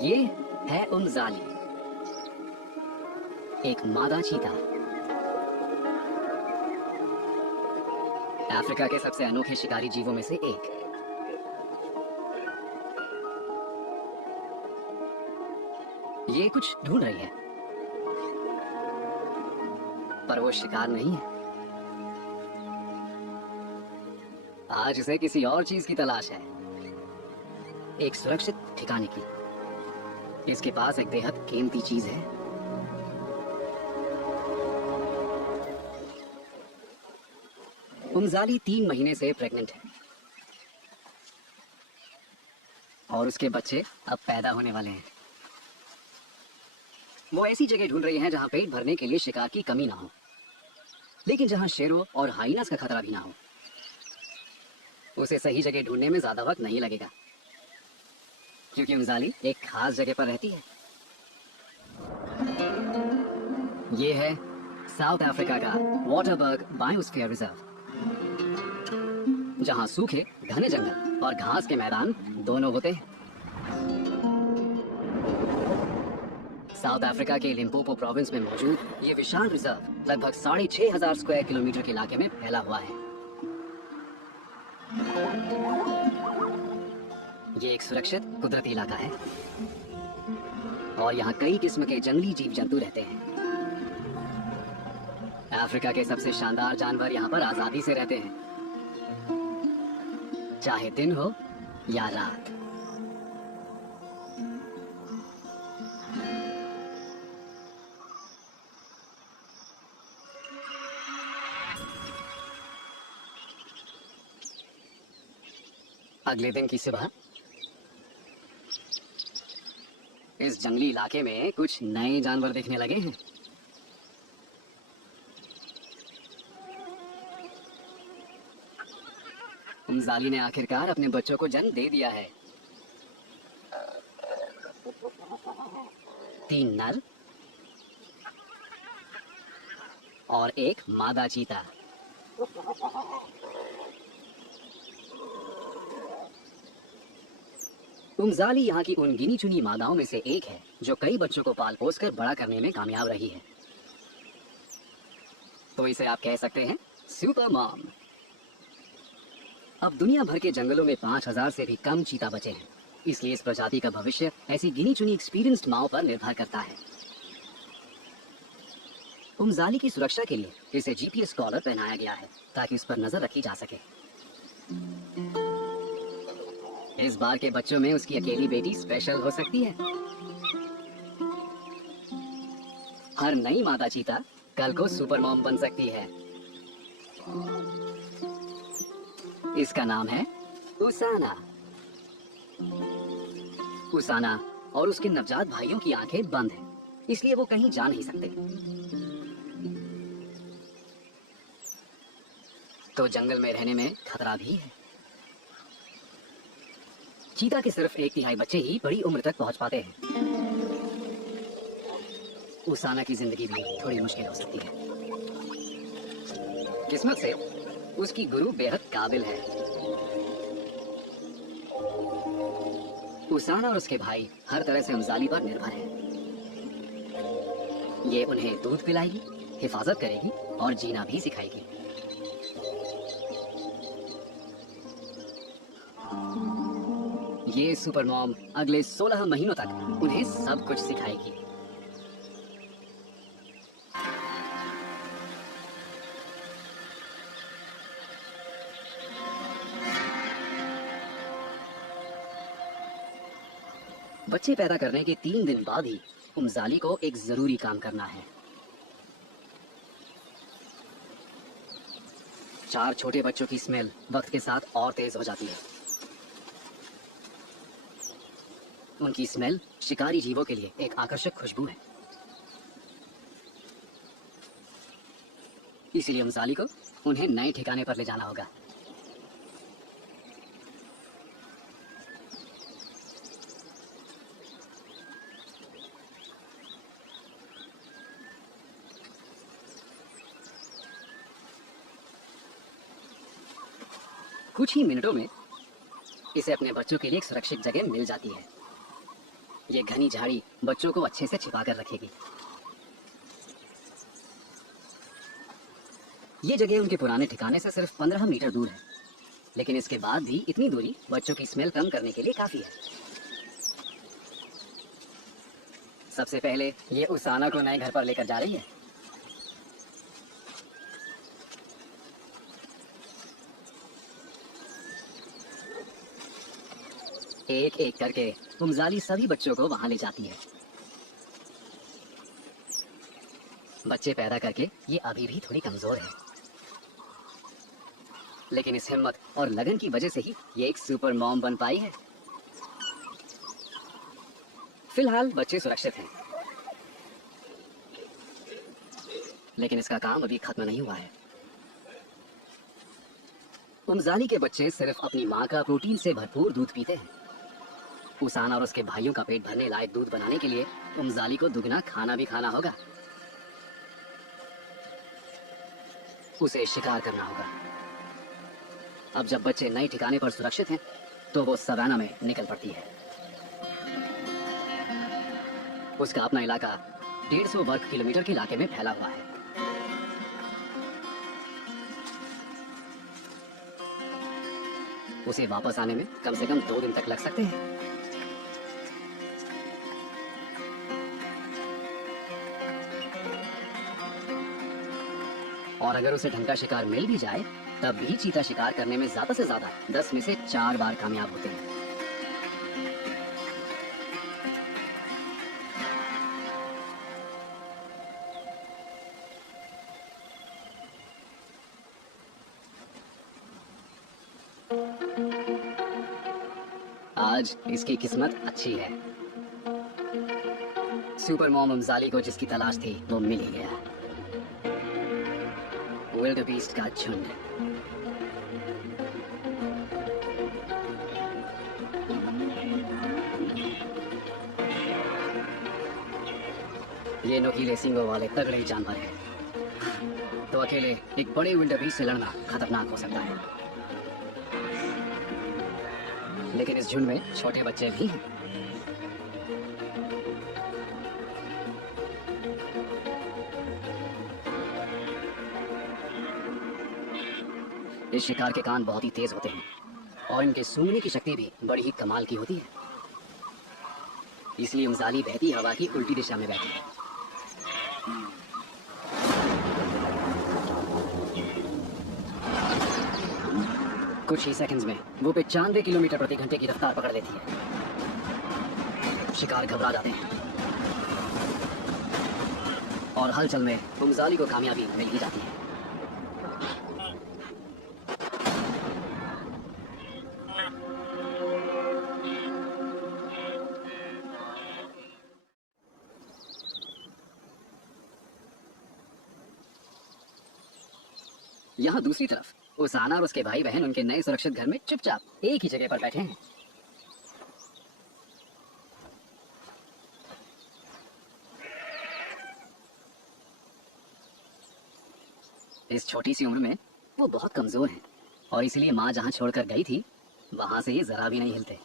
ये है उमजाली, एक मादा चीता। अफ्रीका के सबसे अनोखे शिकारी जीवों में से एक। ये कुछ ढूंढ रही है, पर वो शिकार नहीं है। आज इसे किसी और चीज की तलाश है, एक सुरक्षित ठिकाने की। इसके पास एक बेहद कीमती चीज है। उमजाली 3 महीने से प्रेग्नेंट है और उसके बच्चे अब पैदा होने वाले हैं। वो ऐसी जगह ढूंढ रही है जहां पेट भरने के लिए शिकार की कमी ना हो, लेकिन जहां शेरों और हाइनास का खतरा भी ना हो। उसे सही जगह ढूंढने में ज्यादा वक्त नहीं लगेगा, क्योंकि उमजाली एक खास जगह पर रहती है। ये है साउथ अफ्रीका का वाटरबर्ग बायोस्फीयर रिजर्व, जहां सूखे घने जंगल और घास के मैदान दोनों होते हैं। साउथ अफ्रीका के लिम्पोपो प्रोविंस में मौजूद ये विशाल रिजर्व लगभग 6500 स्क्वायर किलोमीटर के इलाके में फैला हुआ है। ये एक सुरक्षित कुदरती इलाका है और यहाँ कई किस्म के जंगली जीव जंतु रहते हैं। अफ्रीका के सबसे शानदार जानवर यहाँ पर आजादी से रहते हैं, चाहे दिन हो या रात। अगले दिन की सुबह इस जंगली इलाके में कुछ नए जानवर दिखने लगे हैं। उमजाली ने आखिरकार अपने बच्चों को जन्म दे दिया है। 3 नर और एक मादा चीता। उमजाली यहाँ की उन गिनी चुनी मादाओं में से एक है जो कई बच्चों को पाल पोस कर बड़ा करने में कामयाब रही है। तो इसे आप कह सकते हैं सुपर मॉम। अब दुनिया भर के जंगलों में 5000 से भी कम चीता बचे हैं, इसलिए इस प्रजाति का भविष्य ऐसी गिनी चुनी एक्सपीरियंस्ड माओ पर निर्भर करता है। उमजाली की सुरक्षा के लिए इसे जीपीएस कॉलर पहनाया गया है ताकि उस पर नजर रखी जा सके। इस बार के बच्चों में उसकी अकेली बेटी स्पेशल हो सकती है। हर नई मादा चीता कल को सुपर मॉम बन सकती है। इसका नाम है उसाना। उसाना और उसके नवजात भाइयों की आंखें बंद हैं, इसलिए वो कहीं जा नहीं सकते। तो जंगल में रहने में खतरा भी है। चीता के सिर्फ 1/3 बच्चे ही बड़ी उम्र तक पहुंच पाते हैं। उसाना की जिंदगी भी थोड़ी मुश्किल हो सकती है। किस्मत से उसकी गुरु बेहद काबिल है। उसाना और उसके भाई हर तरह से उमजाली पर निर्भर हैं। ये उन्हें दूध पिलाएगी, हिफाजत करेगी और जीना भी सिखाएगी। ये सुपर मॉम अगले 16 महीनों तक उन्हें सब कुछ सिखाएगी। बच्चे पैदा करने के 3 दिन बाद ही उमजाली को एक जरूरी काम करना है। 4 छोटे बच्चों की स्मेल वक्त के साथ और तेज हो जाती है। उनकी स्मेल शिकारी जीवों के लिए एक आकर्षक खुशबू है। इसीलिए उमजाली को उन्हें नए ठिकाने पर ले जाना होगा। कुछ ही मिनटों में इसे अपने बच्चों के लिए एक सुरक्षित जगह मिल जाती है। ये घनी झाड़ी बच्चों को अच्छे से छिपा कर रखेगी। ये जगह उनके पुराने ठिकाने से सिर्फ 15 मीटर दूर है, लेकिन इसके बाद भी इतनी दूरी बच्चों की स्मेल कम करने के लिए काफी है। सबसे पहले ये उसाना को नए घर पर लेकर जा रही है। एक एक करके उमजाली सभी बच्चों को वहां ले जाती है। बच्चे पैदा करके ये अभी भी थोड़ी कमजोर है, लेकिन इस हिम्मत और लगन की वजह से ही ये एक सुपर मॉम बन पाई है। फिलहाल बच्चे सुरक्षित हैं, लेकिन इसका काम अभी खत्म नहीं हुआ है। उमजाली के बच्चे सिर्फ अपनी माँ का प्रोटीन से भरपूर दूध पीते हैं। उसाना और उसके भाइयों का पेट भरने लायक दूध बनाने के लिए उमजाली को दुगना खाना भी खाना होगा। उसे शिकार करना होगा। अब जब बच्चे नए ठिकाने पर सुरक्षित हैं, तो वो सवाना में निकल पड़ती है। उसका अपना इलाका 150 वर्ग किलोमीटर के इलाके में फैला हुआ है। उसे वापस आने में कम से कम 2 दिन तक लग सकते हैं। और अगर उसे ढंग का शिकार मिल भी जाए, तब भी चीता शिकार करने में ज्यादा से ज्यादा 10 में से 4 बार कामयाब होते हैं। आज इसकी किस्मत अच्छी है। सुपर मॉम उमजाली को जिसकी तलाश थी वो मिल ही गया। विल्डबीस्ट का झुंड। ये नुकीले सींगों वाले तगड़े जानवर हैं, तो अकेले एक बड़े विल्डबीस्ट से लड़ना खतरनाक हो सकता है। लेकिन इस झुंड में छोटे बच्चे भी हैं। इस शिकार के कान बहुत ही तेज होते हैं और इनके सूंघने की शक्ति भी बड़ी ही कमाल की होती है। इसलिए उमजाली बहती हवा की उल्टी दिशा में बैठी है। कुछ ही सेकंड्स में वो 95 किलोमीटर प्रति घंटे की रफ्तार पकड़ लेती है। शिकार घबरा जाते हैं और हलचल में उमजाली को कामयाबी मिल ही जाती है। यहाँ दूसरी तरफ उसाना और उसके भाई बहन उनके नए सुरक्षित घर में चुपचाप एक ही जगह पर बैठे हैं। इस छोटी सी उम्र में वो बहुत कमजोर हैं और इसलिए माँ जहाँ छोड़कर गई थी वहां से ये जरा भी नहीं हिलते।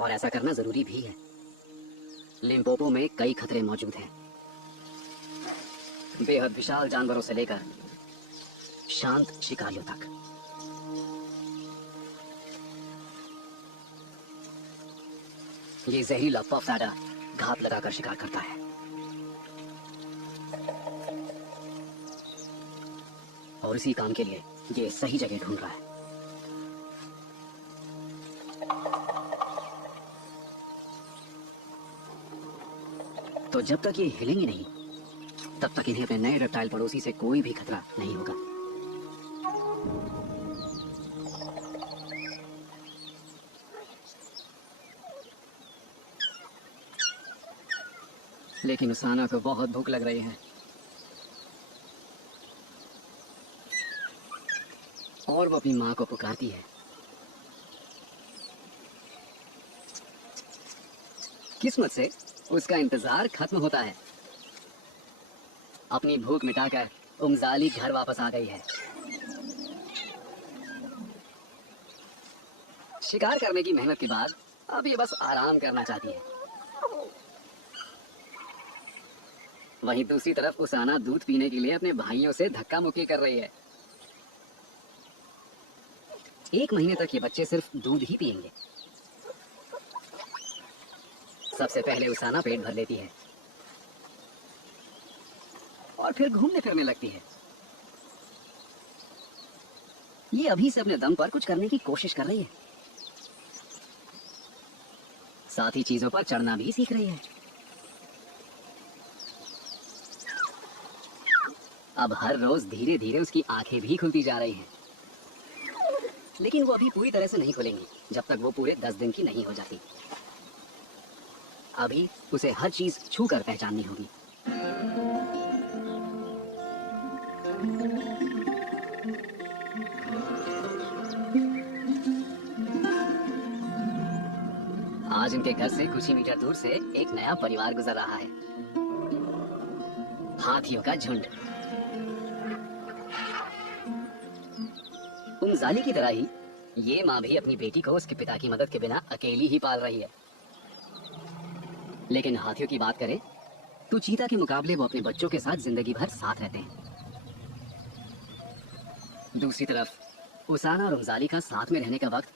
और ऐसा करना जरूरी भी है। लिम्पोपो में कई खतरे मौजूद हैं, बेहद विशाल जानवरों से लेकर शांत शिकारियों तक। ये जहरीला पफ एडर घात लगाकर शिकार करता है और इसी काम के लिए ये सही जगह ढूंढ रहा है। तो जब तक ये हिलेंगे नहीं, तब तक इन्हें अपने नए रेप्टाइल पड़ोसी से कोई भी खतरा नहीं होगा। लेकिन उसाना को बहुत भूख लग रही है और वो अपनी माँ को पुकारती है। किस्मत से उसका इंतजार खत्म होता है। अपनी भूख मिटाकर उमजाली घर वापस आ गई है। शिकार करने की मेहनत के बाद अब ये बस आराम करना चाहती है। वहीं दूसरी तरफ उसाना दूध पीने के लिए अपने भाइयों से धक्का मुक्की कर रही है। 1 महीने तक ये बच्चे सिर्फ दूध ही पिएंगे। सबसे पहले उसाना पेट भर लेती है और फिर घूमने फिरने लगती है। ये अभी से अपने दम पर कुछ करने की कोशिश कर रही है, साथ ही चीजों पर चढ़ना भी सीख रही है। अब हर रोज धीरे धीरे उसकी आंखें भी खुलती जा रही हैं, लेकिन वो अभी पूरी तरह से नहीं खुलेंगी जब तक वो पूरे 10 दिन की नहीं हो जाती। अभी उसे हर चीज छू कर पहचाननी होगी। आज इनके घर से कुछ ही मीटर दूर से एक नया परिवार गुजर रहा है, हाथियों का झुंड। उमजाली की तरह ही ये माँ भी अपनी बेटी को उसके पिता की मदद के बिना अकेली ही पाल रही है। लेकिन हाथियों की बात करें तो चीता के मुकाबले वो अपने बच्चों के साथ जिंदगी भर साथ रहते हैं। दूसरी तरफ उसाना और उमजाली का साथ में रहने का वक्त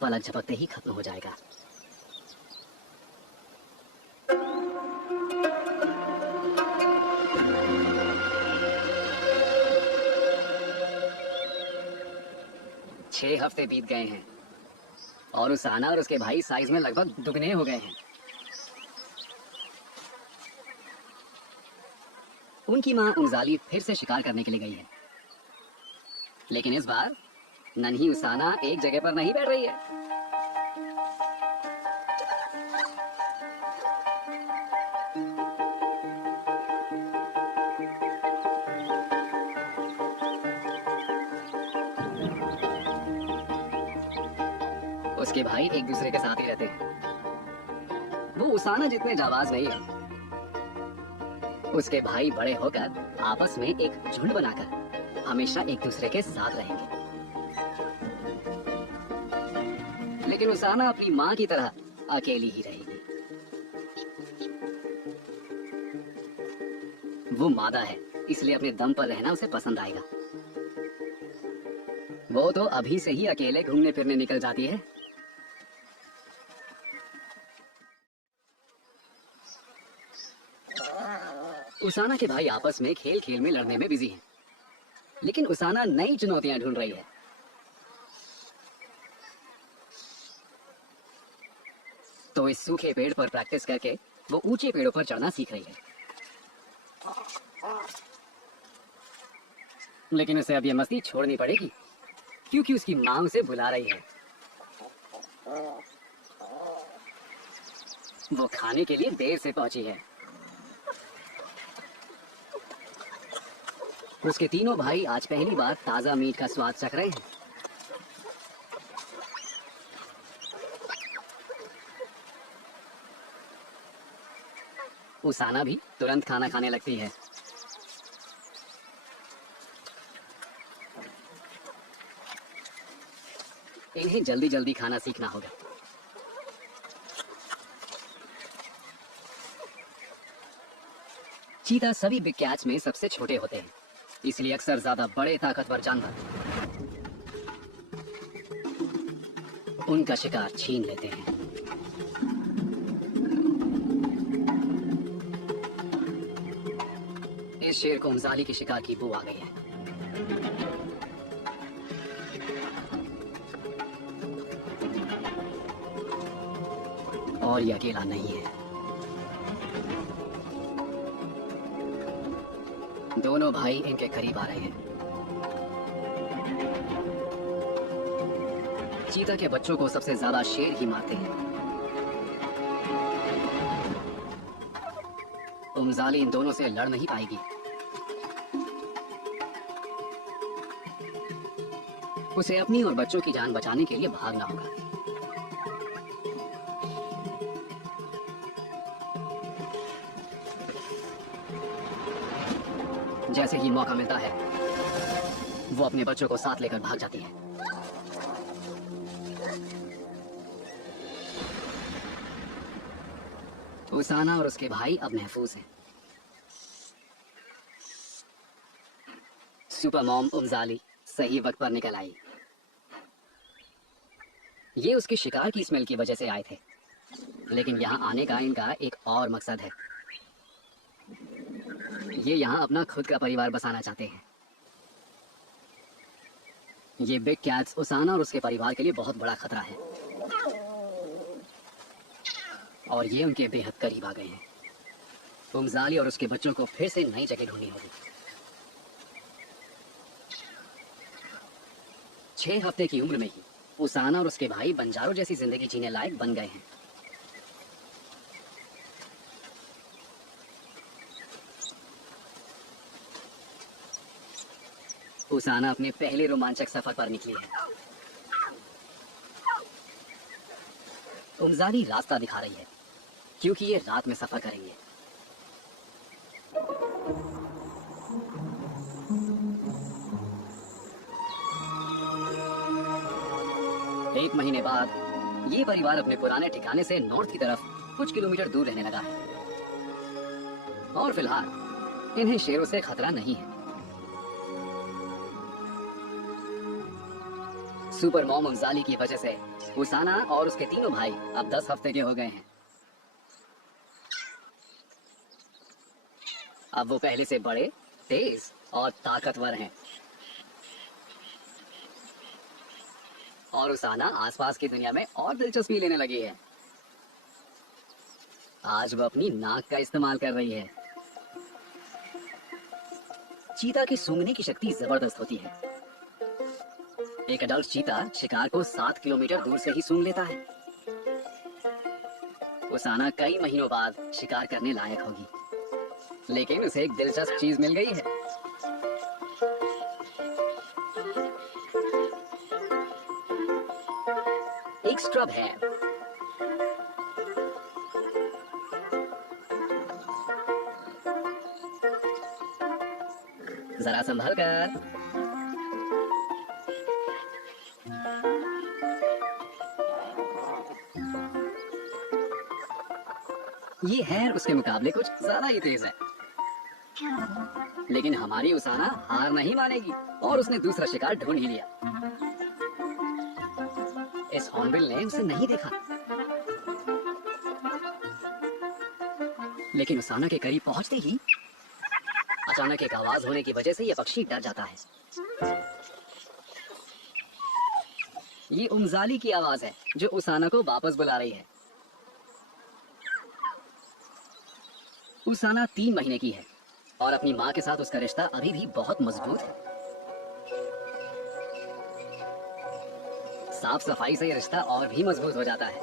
पलक झपकते ही खत्म हो जाएगा। छह हफ्ते बीत गए हैं और उसाना और उसके भाई साइज में लगभग दुगने हो गए हैं। उनकी मां उमजाली फिर से शिकार करने के लिए गई है, लेकिन इस बार नन्ही उसाना एक जगह पर नहीं बैठ रही है। उसके भाई एक दूसरे के साथ ही रहते हैं। वो उसाना जितने जाबाज नहीं है, उसके भाई बड़े होकर आपस में एक झुंड बनाकर हमेशा एक दूसरे के साथ रहेंगे। लेकिन उसाना अपनी मां की तरह अकेली ही रहेगी। वो मादा है, इसलिए अपने दम पर रहना उसे पसंद आएगा। वो तो अभी से ही अकेले घूमने फिरने निकल जाती है। उसाना के भाई आपस में खेल खेल में लड़ने में बिजी हैं, लेकिन उसाना नई चुनौतियां ढूंढ रही है। तो इस सूखे पेड़ पर प्रैक्टिस करके वो ऊंचे पेड़ों पर चढ़ना सीख रही है। लेकिन उसे अब ये मस्ती छोड़नी पड़ेगी, क्योंकि उसकी मां उसे बुला रही है। वो खाने के लिए देर से पहुंची है। उसके तीनों भाई आज पहली बार ताजा मीट का स्वाद चख रहे हैं। उसाना भी तुरंत खाना खाने लगती है। इन्हें जल्दी जल्दी खाना सीखना होगा। चीता सभी बिग कैट्स में सबसे छोटे होते हैं, इसलिए अक्सर ज्यादा बड़े ताकतवर जानवर उनका शिकार छीन लेते हैं। इस शेर को उमजाली के शिकार की बू आ गई है। और ये अकेला नहीं है। दोनों भाई इनके करीब आ रहे हैं। चीता के बच्चों को सबसे ज्यादा शेर ही मारते हैं। उमजाली इन दोनों से लड़ नहीं पाएगी। उसे अपनी और बच्चों की जान बचाने के लिए भागना होगा। जैसे ही मौका मिलता है वो अपने बच्चों को साथ लेकर भाग जाती है। उसाना और उसके भाई अब महफूज हैं। सुपर मॉम उमजाली सही वक्त पर निकल आई। ये उसके शिकार की स्मेल की वजह से आए थे, लेकिन यहाँ आने का इनका एक और मकसद है। ये यहाँ अपना खुद का परिवार बसाना चाहते हैं। ये बिग कैट्स उसाना और उसके परिवार के लिए बहुत बड़ा खतरा है, और ये उनके बेहद करीब आ गए हैं। उमजाली और उसके बच्चों को फिर से नई जगह ढूंढनी होगी। 6 हफ्ते की उम्र में ही उसाना और उसके भाई बंजारों जैसी जिंदगी जीने लायक बन गए हैं। उसाना अपने पहले रोमांचक सफर पर निकली है। उमजाली रास्ता दिखा रही है, क्योंकि ये रात में सफर करेंगे। एक महीने बाद ये परिवार अपने पुराने ठिकाने से नॉर्थ की तरफ कुछ किलोमीटर दूर रहने लगा है, और फिलहाल इन्हें शेरों से खतरा नहीं है। सुपर मॉम उमजाली की वजह से उसाना और उसके तीनों भाई अब 10 हफ्ते के हो गए हैं। अब वो पहले से बड़े, तेज और ताकतवर हैं। और उसाना आसपास की दुनिया में और दिलचस्पी लेने लगी है। आज वो अपनी नाक का इस्तेमाल कर रही है। चीता की सूंघने की शक्ति जबरदस्त होती है। एक अडल्ट चीता शिकार को 7 किलोमीटर दूर से ही सूंघ लेता है। उसाना कई महीनों बाद शिकार करने लायक होगी, लेकिन उसे एक दिलचस्प चीज मिल गई है। एक स्ट्रब है। जरा संभल कर। ये हैर उसके मुकाबले कुछ ज्यादा ही तेज है, लेकिन हमारी उसाना हार नहीं मानेगी और उसने दूसरा शिकार ढूंढ ही लिया। इस हॉर्नबिल ने उसे नहीं देखा, लेकिन उसाना के करीब पहुंचते ही अचानक एक आवाज होने की वजह से यह पक्षी डर जाता है। ये उमजाली की आवाज है जो उसाना को वापस बुला रही है। उसाना 3 महीने की है और अपनी माँ के साथ उसका रिश्ता अभी भी बहुत मजबूत है। साफ सफाई से ये रिश्ता और भी मजबूत हो जाता है।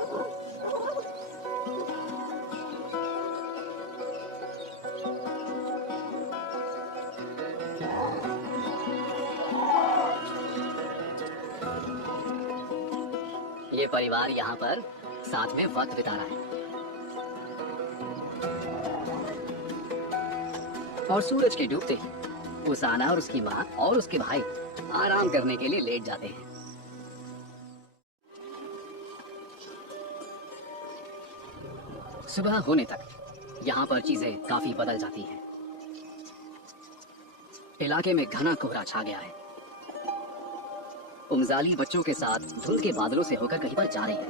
ये परिवार यहाँ पर साथ में वक्त बिता रहा है, और सूरज के डूबते ही उसाना और उसकी माँ और उसके भाई आराम करने के लिए लेट जाते हैं। सुबह होने तक यहाँ पर चीजें काफी बदल जाती हैं। इलाके में घना कोहरा छा गया है। उमजाली बच्चों के साथ धुंध के बादलों से होकर कहीं पर जा रही है,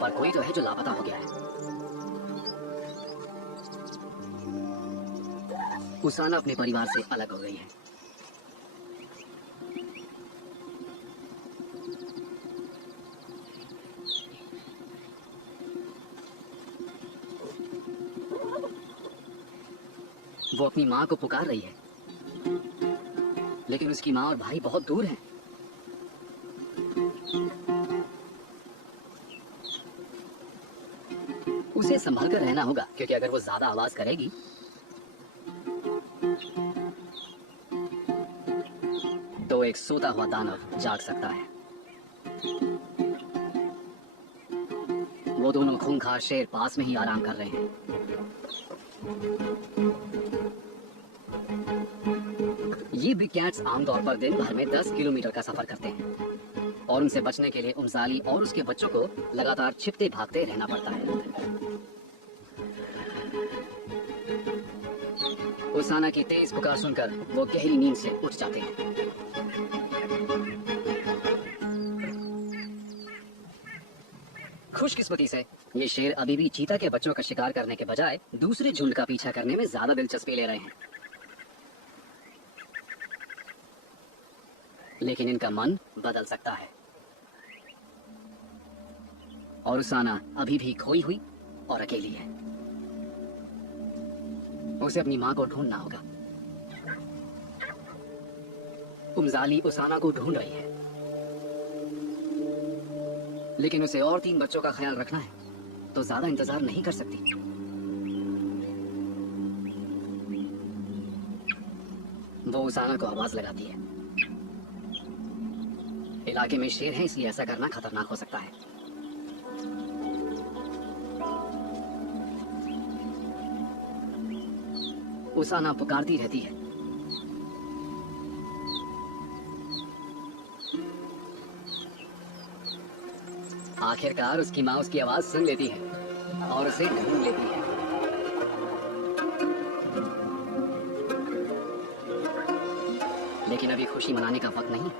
पर कोई तो है जो लापता हो गया है। उसाना अपने परिवार से अलग हो गई है। वो अपनी माँ को पुकार रही है, लेकिन उसकी माँ और भाई बहुत दूर हैं। उसे संभाल कर रहना होगा, क्योंकि अगर वो ज्यादा आवाज करेगी तो एक सोता हुआ दानव जाग सकता है। वो दोनों खूंखार शेर पास में ही आराम कर रहे हैं। ये बिग कैट्स आमतौर पर दिन भर में 10 किलोमीटर का सफर करते हैं और उनसे बचने के लिए उमजाली और उसके बच्चों को लगातार छिपते भागते रहना पड़ता है। उसाना की तेज पुकार सुनकर वो गहरी नींद से उठ जाते हैं। खुशकिस्मती से ये शेर अभी भी चीता के बच्चों का शिकार करने के बजाय दूसरे झुंड का पीछा करने में ज्यादा दिलचस्पी ले रहे हैं। लेकिन इनका मन बदल सकता है और उसाना अभी भी खोई हुई और अकेली है। उसे अपनी मां को ढूंढना होगा। उमजाली उसाना को ढूंढ रही है, लेकिन उसे और 3 बच्चों का ख्याल रखना है, तो ज्यादा इंतजार नहीं कर सकती। वो उसाना को आवाज लगाती है। इलाके में शेर हैं, इसलिए ऐसा करना खतरनाक हो सकता है। उसाना पुकारती रहती है। आखिरकार उसकी मां उसकी आवाज सुन लेती है और उसे ढूंढ लेती है। लेकिन अभी खुशी मनाने का वक्त नहीं।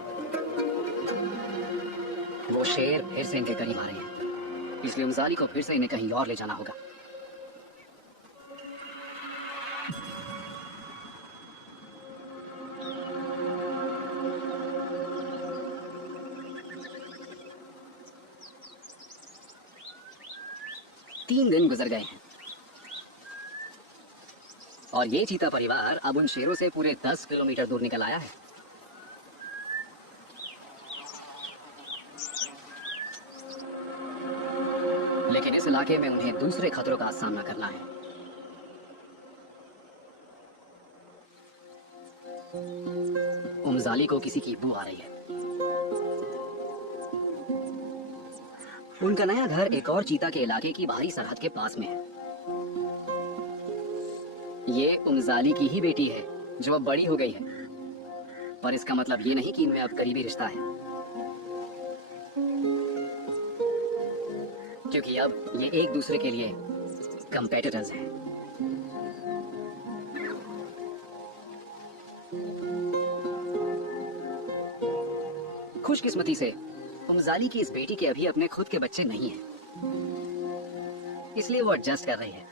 वो शेर फिर से इनके करीब आ रहे हैं, इसलिए उमजाली को फिर से इन्हें कहीं और ले जाना होगा। तीन दिन गुजर गए हैं और ये चीता परिवार अब उन शेरों से पूरे 10 किलोमीटर दूर निकल आया है। लेकिन इस इलाके में उन्हें दूसरे खतरों का सामना करना है। उमजाली को किसी की बू आ रही है। उनका नया घर एक और चीता के इलाके की बाहरी सरहद के पास में है। ये उमजाली की ही बेटी है जो अब बड़ी हो गई है, पर इसका मतलब ये नहीं कि इनमें अब करीबी रिश्ता है, क्योंकि अब ये एक दूसरे के लिए कंपेटिटर्स हैं। खुशकिस्मती से उमजाली की इस बेटी के अभी अपने खुद के बच्चे नहीं हैं, इसलिए वो एडजस्ट कर रही है।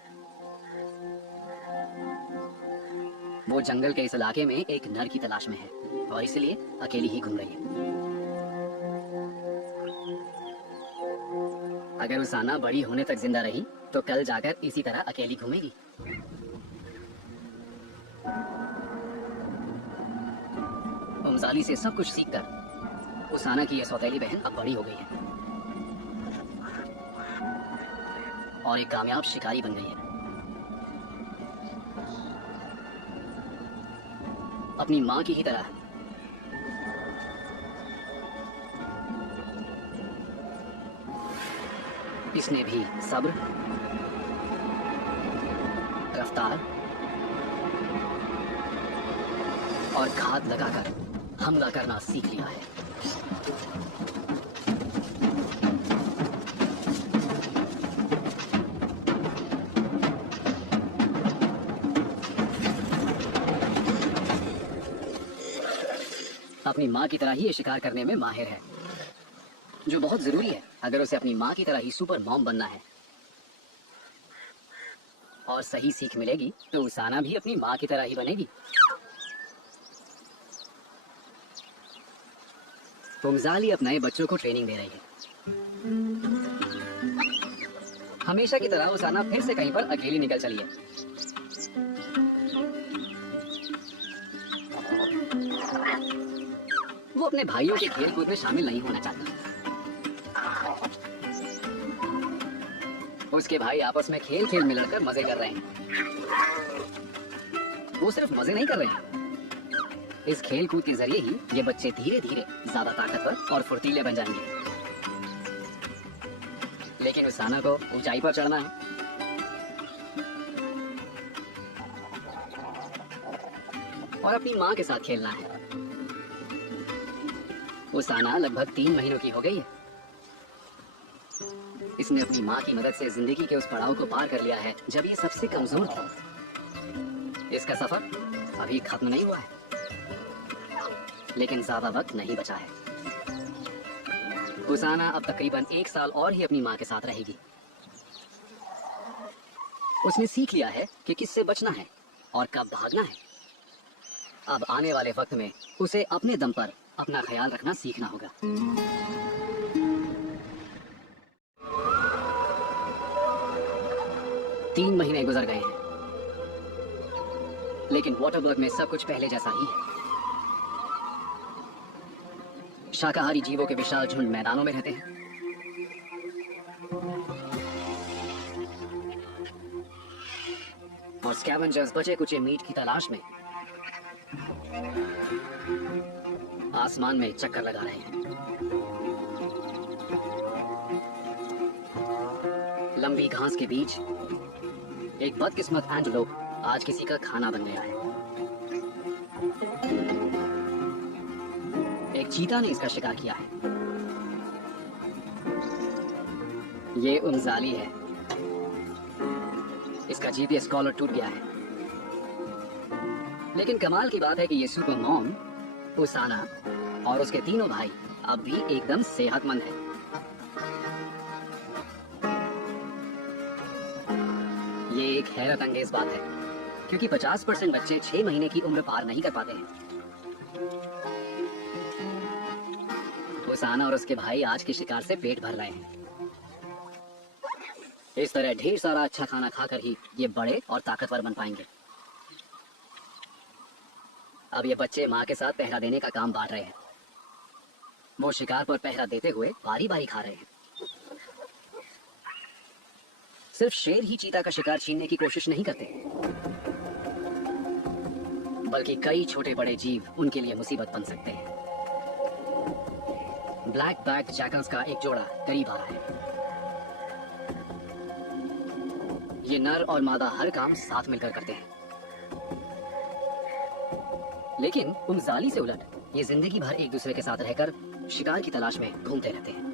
वो जंगल के इस इलाके में एक नर की तलाश में है और इसलिए अकेली ही घूम रही है। अगर उसाना बड़ी होने तक जिंदा रही तो कल जाकर इसी तरह अकेली घूमेगी। उमजाली से सब कुछ सीखकर उसाना की यह सौतेली बहन अब बड़ी हो गई है और एक कामयाब शिकारी बन गई है। अपनी मां की ही तरह इसने भी सब्र, रफ्तार और घात लगाकर हमला करना सीख लिया है। अपनी मां की तरह ही ये शिकार करने में माहिर है, जो बहुत जरूरी है अगर उसे अपनी मां की तरह ही सुपर मॉम बनना है। और सही सीख मिलेगी तो उसाना भी अपनी मां की तरह ही बनेगी। उमजाली अब नए बच्चों को ट्रेनिंग दे रही है। हमेशा की तरह उसाना फिर से कहीं पर अकेली निकल चली है। वो अपने भाइयों के खेल कूद में शामिल नहीं होना चाहती। उसके भाई आपस में खेल खेल में लड़कर मजे कर रहे हैं। वो सिर्फ मजे नहीं कर रहे हैं, इस खेल कूद के जरिए ही ये बच्चे धीरे धीरे ज्यादा ताकतवर और फुर्तीले बन जाएंगे। लेकिन उसाना को ऊंचाई पर चढ़ना है और अपनी मां के साथ खेलना है। उसाना लगभग 3 महीनों की हो गई है। इसने अपनी माँ की मदद से जिंदगी के उस पड़ाव को पार कर लिया है जब ये सबसे कमजोर थी। इसका सफर अभी खत्म नहीं हुआ है, लेकिन ज्यादा वक्त नहीं बचा है। उसाना अब तकरीबन 1 साल और ही अपनी माँ के साथ रहेगी। उसने सीख लिया है कि किससे बचना है और कब भागना है। अब आने वाले वक्त में उसे अपने दम पर अपना ख्याल रखना सीखना होगा। 3 महीने गुजर गए हैं, लेकिन वाटरबर्ग में सब कुछ पहले जैसा ही है। शाकाहारी जीवों के विशाल झुंड मैदानों में रहते हैं। और स्कैवेंजर्स बचे कुचे मीट की तलाश में आसमान में चक्कर लगा रहे हैं। लंबी घास के बीच एक बदकिस्मत एंटेलोप आज किसी का खाना बन गया है। एक चीता ने इसका शिकार किया है। ये उमजाली है। इसका जीपीएस कॉलर टूट गया है। लेकिन कमाल की बात है कि ये सुपर मॉम, उसाना और उसके तीनों भाई अब भी एकदम सेहतमंद है। ये एक हैरत अंगेज बात है, क्योंकि 50% बच्चे 6 महीने की उम्र पार नहीं कर पाते हैं। उसाना और उसके भाई आज के शिकार से पेट भर रहे हैं। इस तरह ढेर सारा अच्छा खाना खाकर ही ये बड़े और ताकतवर बन पाएंगे। अब ये बच्चे माँ के साथ पहरा देने का काम बांट रहे हैं। वो शिकार पर पहरा देते हुए बारी बारी खा रहे हैं। सिर्फ शेर ही चीता का शिकार छीनने की कोशिश नहीं करते, बल्कि कई छोटे बड़े जीव उनके लिए मुसीबत बन सकते हैं। ब्लैक बैक जैकल्स का एक जोड़ा करीब आ रहा है। ये नर और मादा हर काम साथ मिलकर करते हैं, लेकिन उमजाली से उलट ये जिंदगी भर एक दूसरे के साथ रहकर शिकार की तलाश में घूमते रहते हैं।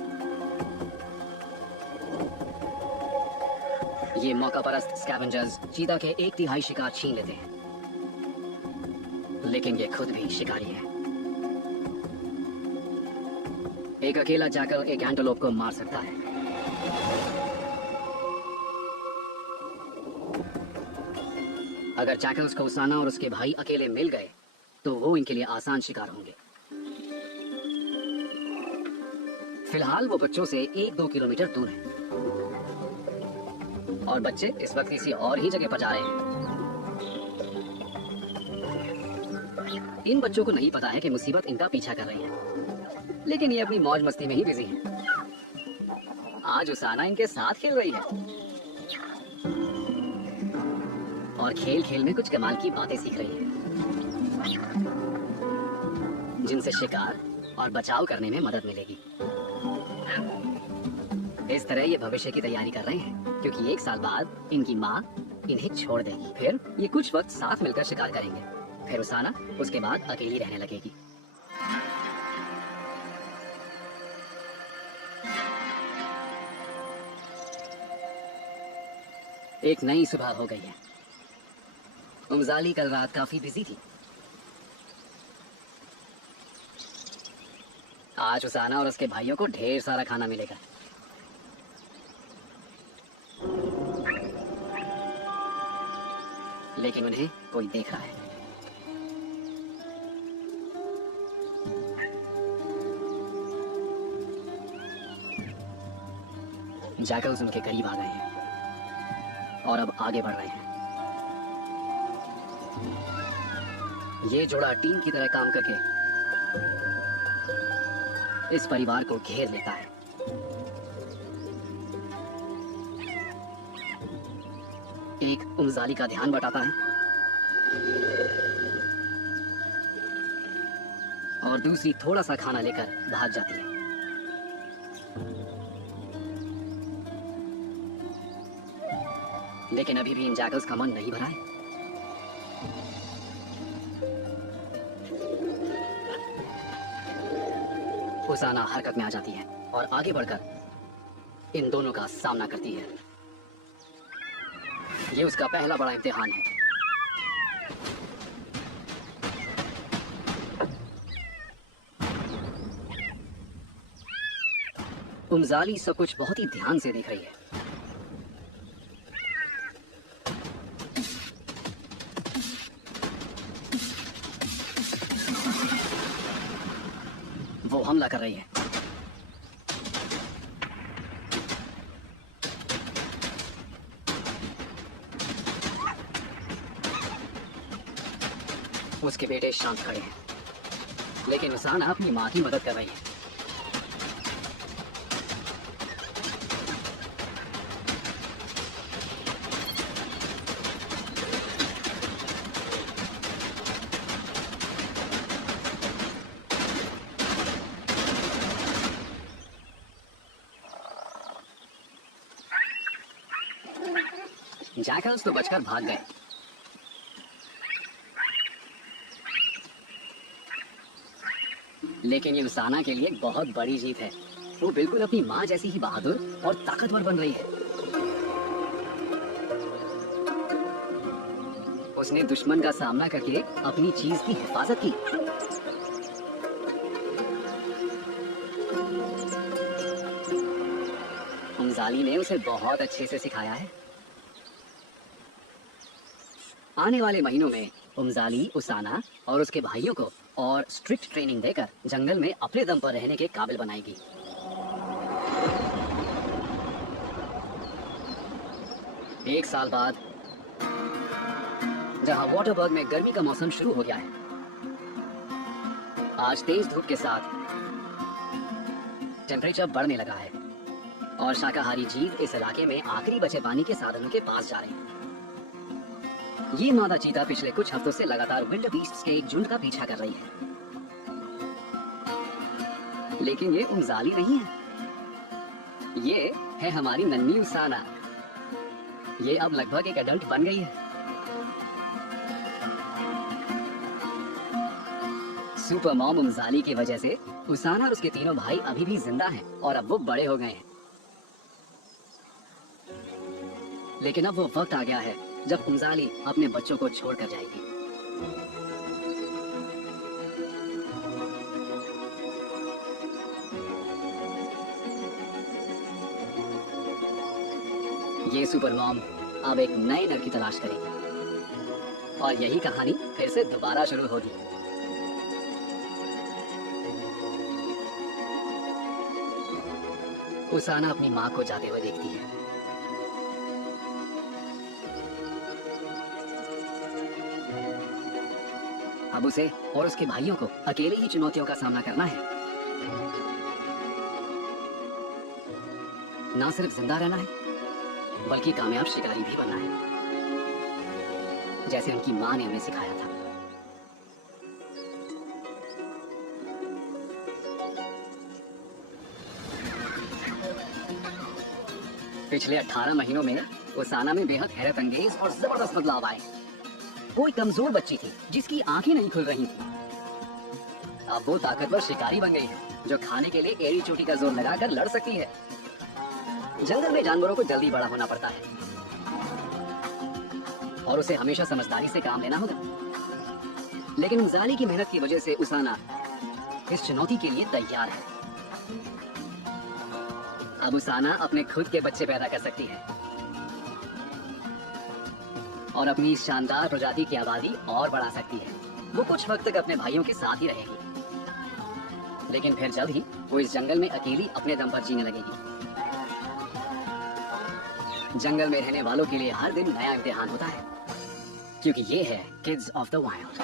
ये मौकापरस्त स्कैवेंजर्स चीता के 1/3 शिकार छीन लेते हैं, लेकिन ये खुद भी शिकारी है। एक अकेला जैकल एक एंटेलोप को मार सकता है। अगर जैकल्स को उसाना और उसके भाई अकेले मिल गए तो वो इनके लिए आसान शिकार होंगे। फिलहाल वो बच्चों से 1-2 किलोमीटर दूर है और बच्चे इस वक्त किसी और ही जगह पर जा रहे हैं। इन बच्चों को नहीं पता है कि मुसीबत इनका पीछा कर रही है, लेकिन ये अपनी मौज मस्ती में ही बिजी हैं। आज उसाना इनके साथ खेल रही है और खेल खेल में कुछ कमाल की बातें सीख रही है, जिनसे शिकार और बचाव करने में मदद मिलेगी। इस तरह ये भविष्य की तैयारी कर रहे हैं, क्योंकि 1 साल बाद इनकी माँ इन्हें छोड़ देगी। फिर ये कुछ वक्त साथ मिलकर शिकार करेंगे। फिर उसाना उसके बाद अकेली रहने लगेगी। एक नई सुबह हो गई है। उमजाली कल रात काफी बिजी थी। आज उसाना और उसके भाइयों को ढेर सारा खाना मिलेगा। लेकिन उन्हें कोई देख रहा है। जैकल्स उनके करीब आ गए हैं और अब आगे बढ़ रहे हैं। ये जोड़ा टीम की तरह काम करके इस परिवार को घेर लेता है। एक उमजाली का ध्यान बटाता है और दूसरी थोड़ा सा खाना लेकर भाग जाती है। लेकिन अभी भी इन जैकल्स का मन नहीं भरा है। उसाना हरकत में आ जाती है और आगे बढ़कर इन दोनों का सामना करती है। ये उसका पहला बड़ा इम्तिहान है। उमजाली सब कुछ बहुत ही ध्यान से देख रही है। वो हमला कर रही है। उसके बेटे शांत खड़े हैं, लेकिन उसाना अपनी माँ की मदद कर रही है। जैकल्स तो बचकर भाग गए। लेकिन ये उसाना के लिए एक बहुत बड़ी जीत है। वो बिल्कुल अपनी माँ जैसी ही बहादुर और ताकतवर बन रही है। उसने दुश्मन का सामना करके अपनी चीज की हिफाजत की। उमजाली ने उसे बहुत अच्छे से सिखाया है। आने वाले महीनों में उमजाली उसाना और उसके भाइयों को और स्ट्रिक्ट ट्रेनिंग देकर जंगल में अपने दम पर रहने के काबिल बनाएगी। एक साल बाद, जहां वाटरबर्ग में गर्मी का मौसम शुरू हो गया है, आज तेज धूप के साथ टेम्परेचर बढ़ने लगा है और शाकाहारी जीव इस इलाके में आखिरी बचे पानी के साधनों के पास जा रहे हैं। ये मादा चीता पिछले कुछ हफ्तों से लगातार विल्ड बीस्ट्स के एक झुंड का पीछा कर रही है। लेकिन ये उमजाली नहीं है। ये है हमारी नन्ही उसाना। ये अब लगभग एक एडल्ट बन गई है। सुपर मॉम उमजाली की वजह से उसाना और उसके तीनों भाई अभी भी जिंदा हैं और अब वो बड़े हो गए हैं। लेकिन अब वो वक्त आ गया है जब उमजाली अपने बच्चों को छोड़कर जाएगी। ये सुपर मॉम अब एक नए नर की तलाश करेगी और यही कहानी फिर से दोबारा शुरू होगी। उसाना अपनी माँ को जाते हुए देखती है। अब उसे और उसके भाइयों को अकेले ही चुनौतियों का सामना करना है। ना सिर्फ जिंदा रहना है, बल्कि कामयाब शिकारी भी बनना है, जैसे उनकी मां ने उन्हें सिखाया था। पिछले 18 महीनों में उसाना में बेहद हैरत अंगेज और जबरदस्त बदलाव आए। कोई कमजोर बच्ची थी जिसकी आंखें नहीं खुल रही थी। अब वो ताकतवर शिकारी बन गई है जो खाने के लिए एड़ी चोटी का जोर लगाकर लड़ सकती है। जंगल में जानवरों को जल्दी बड़ा होना पड़ता है और उसे हमेशा समझदारी से काम लेना होगा। लेकिन उमजाली की मेहनत की वजह से उसाना इस चुनौती के लिए तैयार है। अब उसाना अपने खुद के बच्चे पैदा कर सकती है और अपनी इस शानदार प्रजाति की आबादी और बढ़ा सकती है। वो कुछ वक्त तक अपने भाइयों के साथ ही रहेगी, लेकिन फिर जल्द ही वो इस जंगल में अकेली अपने दम पर जीने लगेगी। जंगल में रहने वालों के लिए हर दिन नया इम्तिहान होता है, क्योंकि ये है किड्स ऑफ द वाइल्ड।